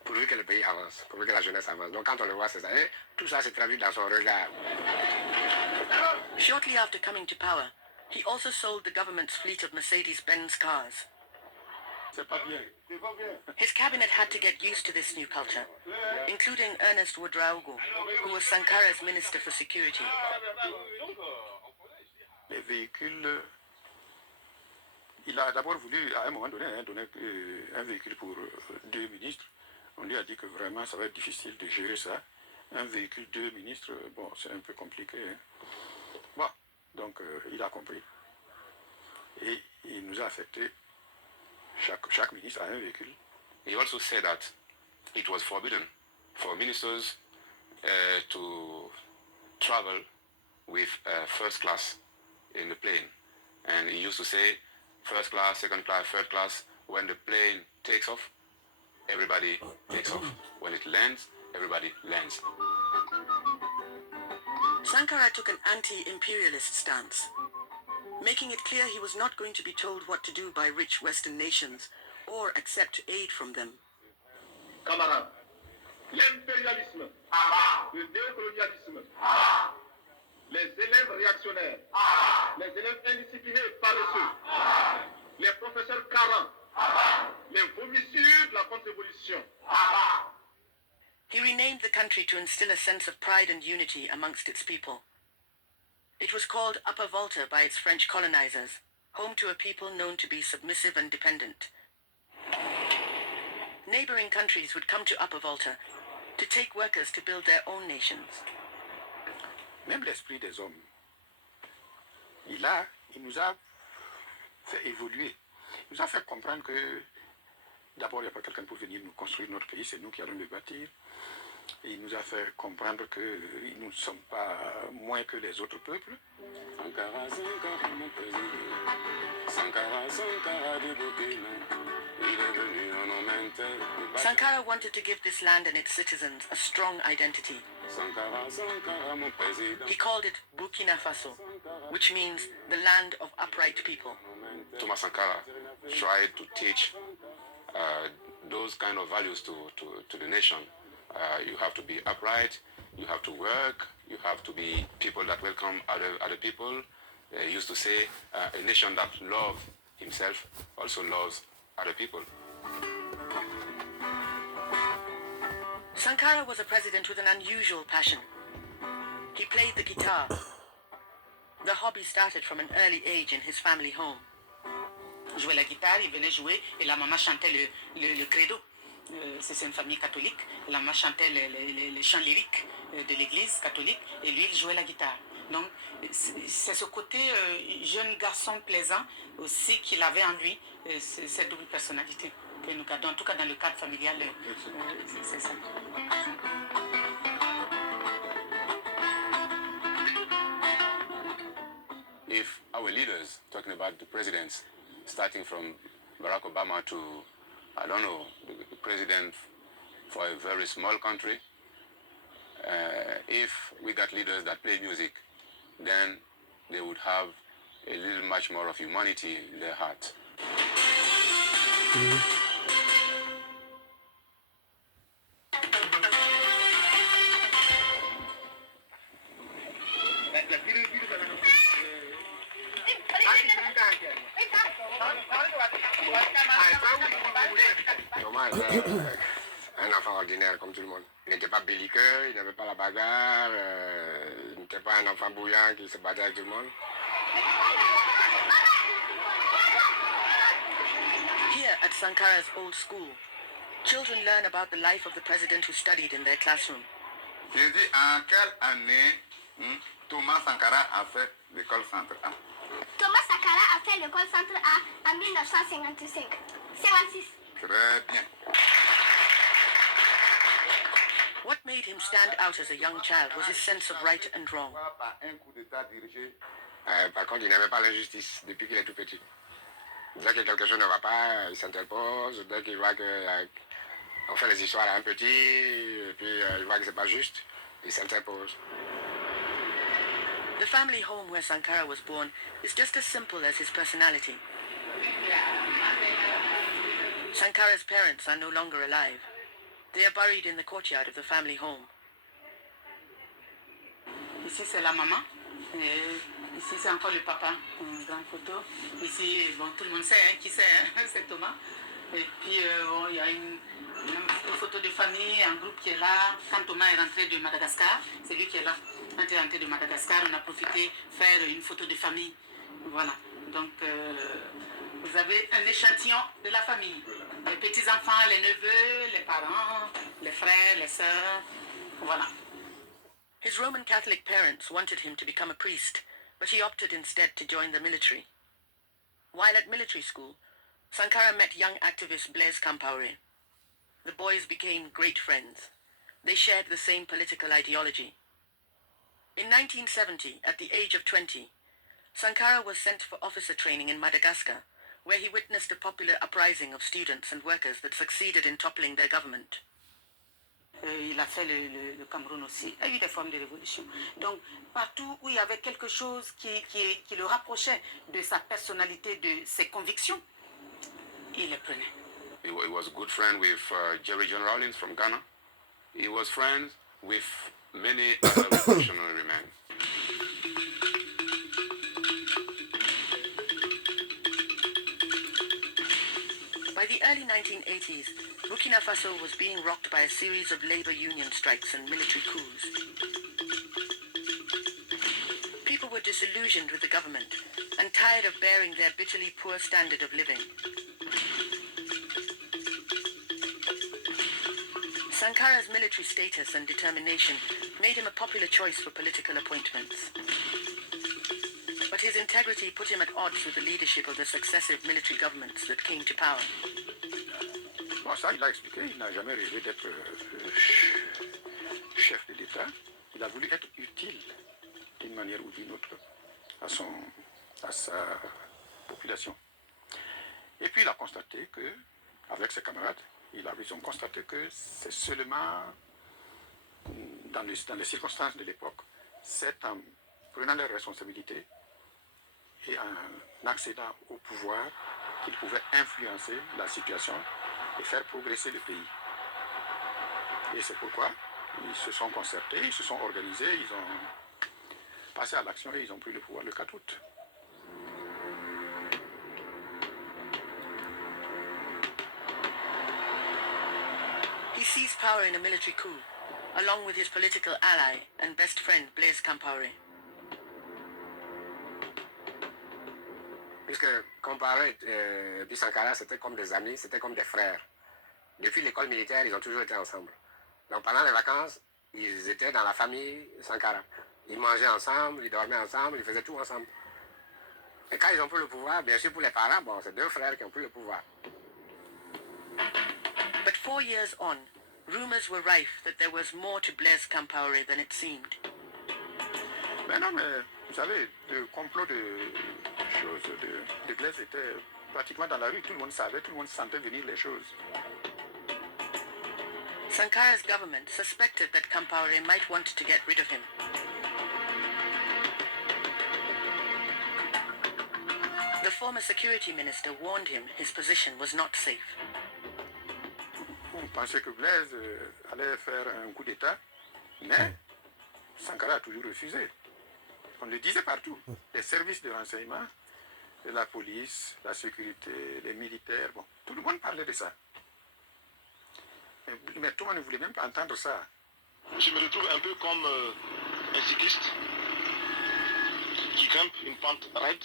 Pour lui que le pays avance, pour lui que la jeunesse avance. Donc quand on le voit, c'est ça. Et tout ça se traduit dans son regard. Shortly after coming to power, he also sold the government's fleet of Mercedes-Benz cars. His cabinet had to get used to this new culture, including Ernest Ouedraogo, who was Sankara's Minister for Security. Les véhicules, il a d'abord voulu, à un moment donné, donner un véhicule pour 2 ministres. On lui a dit que vraiment, ça va être difficile de gérer ça. Un véhicule, 2 ministres, bon, c'est un peu compliqué. Hein. Bon, donc il a compris. Et il nous a affecté, chaque ministre a un véhicule. He also said that it was forbidden for ministers to travel with first class in the plane. And he used to say, first class, second class, third class. When the plane takes off, everybody takes off. When it lands, everybody lands. Sankara took an anti-imperialist stance, making it clear he was not going to be told what to do by rich Western nations or accept aid from them. Camarades, l'impérialisme, le néocolonialisme, les élèves réactionnaires, les élèves indisciplinés paresseux, les professeurs carents, les vomissures de la contre-révolution. He renamed the country to instill a sense of pride and unity amongst its people. It was called Upper Volta by its French colonizers, home to a people known to be submissive and dependent. Neighboring countries would come to Upper Volta to take workers to build their own nations. Même l'esprit des hommes, il nous a fait évoluer. Il nous a fait comprendre que d'abord, il n'y a pas quelqu'un pour venir nous construire notre pays, c'est nous qui allons le bâtir. Et il nous a fait comprendre que nous ne sommes pas moins que les autres peuples. Sankara, Sankara, mon président. Sankara, Sankara du Burkina. Il est venu en homme intègre. Sankara wanted to give this land and its citizens a strong identity. Sankara, Sankara, mon président. He called it Burkina Faso, which means the land of upright people. Thomas Sankara tried to teach those kind of values to the nation. You have to be upright, you have to work, you have to be people that welcome other people. He used to say, a nation that loves himself also loves other people. Sankara was a president with an unusual passion. He played the guitar. The hobby started from an early age in his family home. Jouait la guitare, il venait jouer, et la maman chantait le credo. c'est une famille catholique. La maman chantait les chants lyriques de l'église catholique et lui, il jouait la guitare. Donc, c'est ce côté jeune garçon plaisant aussi qu'il avait en lui, cette double personnalité que nous gardons, en tout cas dans le cadre familial, c'est ça. If our leaders, talking about the presidents, starting from Barack Obama to, I don't know, the president for a very small country, if we got leaders that play music, then they would have a little much more of humanity in their hearts. Un enfant ordinaire comme tout le monde. Il n'était pas belliqueux, il n'avait pas la bagarre, il n'était pas un enfant bouillant qui se battait avec tout le monde. Here at Sankara's old school, children learn about the life of the president who studied in their classroom. J'ai dit en quelle année Thomas Sankara a fait l'école centre A? Thomas Sankara a fait l'école centre A en 1955. 56. Très bien. What made him stand out as a young child was his sense of right and wrong. Par contre, il n'aimait pas l'injustice depuis qu'il est tout petit. Dès que quelque chose ne va pas, il s'interpose. Dès qu'il voit qu'on fait les histoires à un petit, et puis il voit que c'est pas juste, il s'interpose. The family home where Sankara was born is just as simple as his personality. Sankara's parents are no longer alive. They are buried in the courtyard of the family home. Ici, c'est la maman. Et ici, c'est encore le papa. Une grande photo. Ici, bon, tout le monde sait qui c'est, c'est Thomas. Et puis, il y a une photo de famille, un groupe qui est là. Quand Thomas est rentré de Madagascar, c'est lui qui est là. Quand il est rentré de Madagascar, on a profité de faire une photo de famille. Voilà. Donc, vous avez un échantillon de la famille. Les petits-enfants, les neveux, les parents, les frères, les sœurs. Voilà. His Roman Catholic parents wanted him to become a priest, but he opted instead to join the military. While at military school, Sankara met young activist Blaise Compaoré. The boys became great friends. They shared the same political ideology. In 1970, at the age of 20, Sankara was sent for officer training in Madagascar, where he witnessed a popular uprising of students and workers that succeeded in toppling their government. Il a fait le Cameroun aussi. Il y a eu des formes de révolution. Donc, partout où il y avait quelque chose qui le rapprochait de sa personnalité, de ses convictions, il les prenait. He was a good friend with Jerry John Rawlings from Ghana. He was friends with many other revolutionary men. By the early 1980s, Burkina Faso was being rocked by a series of labor union strikes and military coups. People were disillusioned with the government and tired of bearing their bitterly poor standard of living. Sankara's military status and determination made him a popular choice for political appointments. But his integrity put him at odds with the leadership of the successive military governments that came to power. Bon, ça, il a expliqué, il n'a jamais rêvé d'être chef de l'État. Il a voulu être utile d'une manière ou d'une autre à sa population. Et puis il a constaté que, avec ses camarades, ils ont constaté que c'est seulement dans les circonstances de l'époque, c'est en prenant leurs responsabilités et en accédant au pouvoir qu'ils pouvaient influencer la situation et faire progresser le pays. Et c'est pourquoi ils se sont concertés, ils se sont organisés, ils ont passé à l'action et ils ont pris le pouvoir le 4 août. He seized power in a military coup, along with his political ally and best friend Blaise Compaoré. Puisque Compaoré et puis Sankara, c'était comme des amis, c'était comme des frères. Depuis l'école militaire, ils ont toujours été ensemble. Donc pendant les vacances, ils étaient dans la famille Sankara. Ils mangeaient ensemble, ils dormaient ensemble, ils faisaient tout ensemble. Et quand ils ont pris le pouvoir, bien sûr pour les parents, bon, c'est deux frères qui ont pris le pouvoir. But 4 years on, rumors were rife that there was more to Blaise Compaoré than it seemed. Ben non, mais vous savez, le complot de Blaise était pratiquement dans la rue. Tout le monde savait, tout le monde sentait venir les choses. Sankaras' government suspected that Compaoré might want to get rid of him. The former security minister warned him his position was not safe. On pensait que Blaise allait faire un coup d'État, mais Sankara a toujours refusé. On le disait partout. Les services de renseignement, la police, la sécurité, les militaires, bon, tout le monde parlait de ça. Mais Thomas ne voulait même pas entendre ça. Je me retrouve un peu comme un cycliste qui grimpe une pente raide,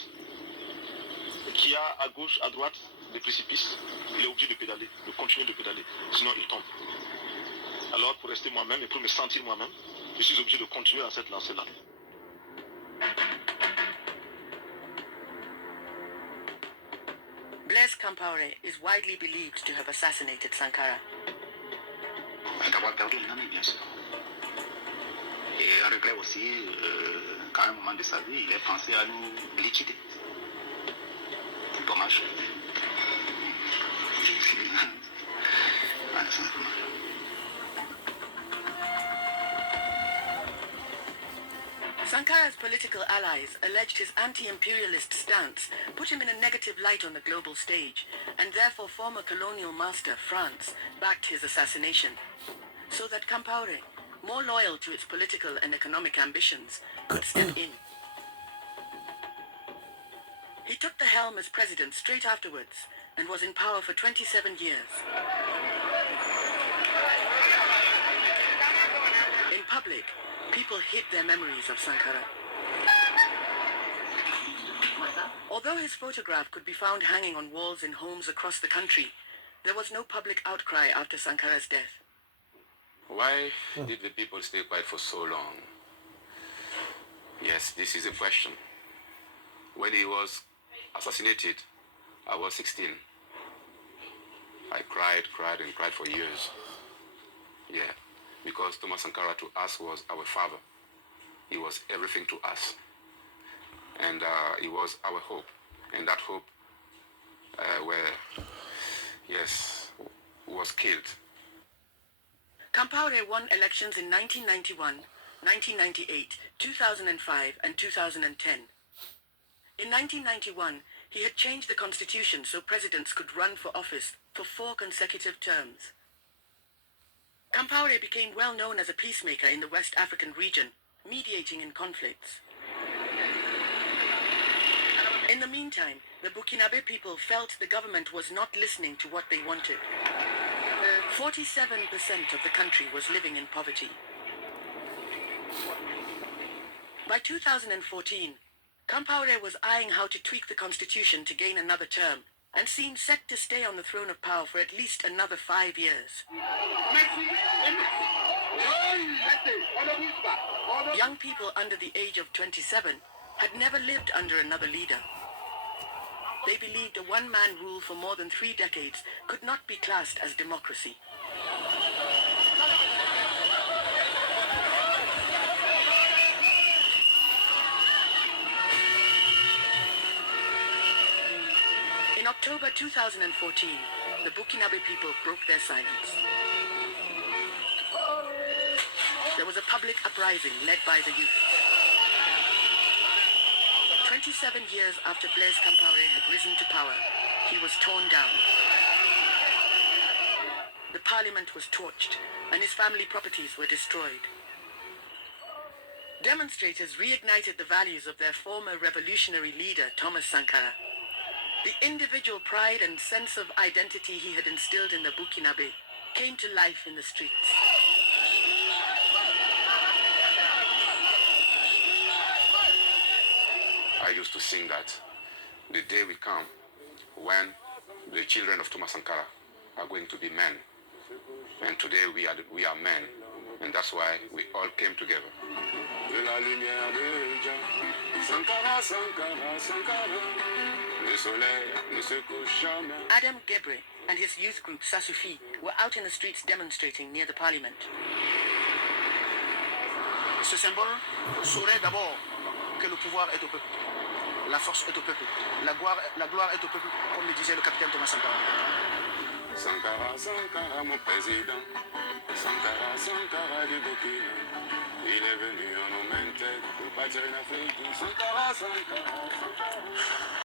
qui a à gauche, à droite des précipices. Il est obligé de pédaler, de continuer de pédaler, sinon il tombe. Alors pour rester moi-même et pour me sentir moi-même, je suis obligé de continuer dans cette lancée-là. Blaise Compaoré is widely believed to have assassinated Sankara. D'avoir perdu une amie, bien sûr. Et un regret aussi, qu'à un moment de sa vie, il ait pensé à nous liquider. C'est dommage. Sankara's political allies alleged his anti-imperialist stance put him in a negative light on the global stage, and therefore former colonial master France backed his assassination, so that Compaoré, more loyal to its political and economic ambitions, could step in. He took the helm as president straight afterwards and was in power for 27 years. In public, people hid their memories of Sankara. Although his photograph could be found hanging on walls in homes across the country, there was no public outcry after Sankara's death. Why did the people stay quiet for so long? Yes, this is a question. When he was assassinated, I was 16. I cried and cried for years. Yeah, because Thomas Sankara to us was our father. He was everything to us. And he was our hope. And that hope was killed. Compaoré won elections in 1991, 1998, 2005 and 2010. In 1991, he had changed the constitution so presidents could run for office for 4 consecutive terms. Compaoré became well known as a peacemaker in the West African region, mediating in conflicts. In the meantime, the Burkinabe people felt the government was not listening to what they wanted. 47% of the country was living in poverty. By 2014, Compaoré was eyeing how to tweak the constitution to gain another term and seemed set to stay on the throne of power for at least another 5 years. Young people under the age of 27 had never lived under another leader. They believed a one-man rule for more than 3 decades could not be classed as democracy. In October 2014, the Burkinabe people broke their silence. There was a public uprising led by the youth. 27 years after Blaise Compaoré had risen to power, he was torn down. The parliament was torched, and his family properties were destroyed. Demonstrators reignited the values of their former revolutionary leader, Thomas Sankara. The individual pride and sense of identity he had instilled in the Burkinabe came to life in the streets. I used to sing that the day will come when the children of Thomas Sankara are going to be men And today we are men, and that's why we all came together. De la lumière de Jah, Sankara, Sankara, Sankara, le soleil ne se couche jamais. Adam Gebre and his youth group Sasufi were out in the streets demonstrating near the parliament. Ce symbole saurait d'abord que le pouvoir est au peuple, la force est au peuple, la gloire est au peuple, comme le disait le capitaine Thomas Sankara. Sankara, Sankara, mon président, Sankara, Sankara du Burkina, il est venu en nos mains tête pour bâtir une Afrique. Sankara, Sankara, Sankara.